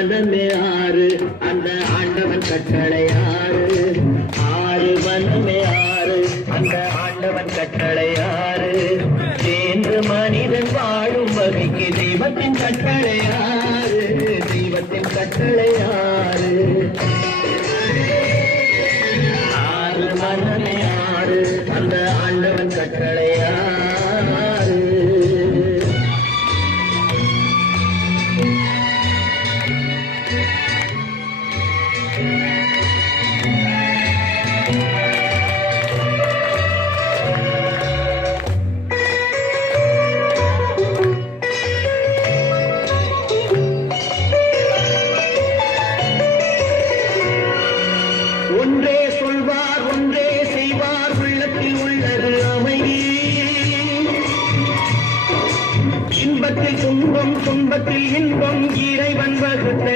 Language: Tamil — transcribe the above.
வனமே ஆறு அந்த ஆண்டவன் கட்டளை ஆறு ஆறு வனமே ஆறு அந்த ஆண்டவன் கட்டளை ஆறு சேர்ந்து மனிதன் வாழும் வகைக்கு தெய்வத்தின் கட்டளை ஆறு தெய்வத்தின் கட்டளை ஆறு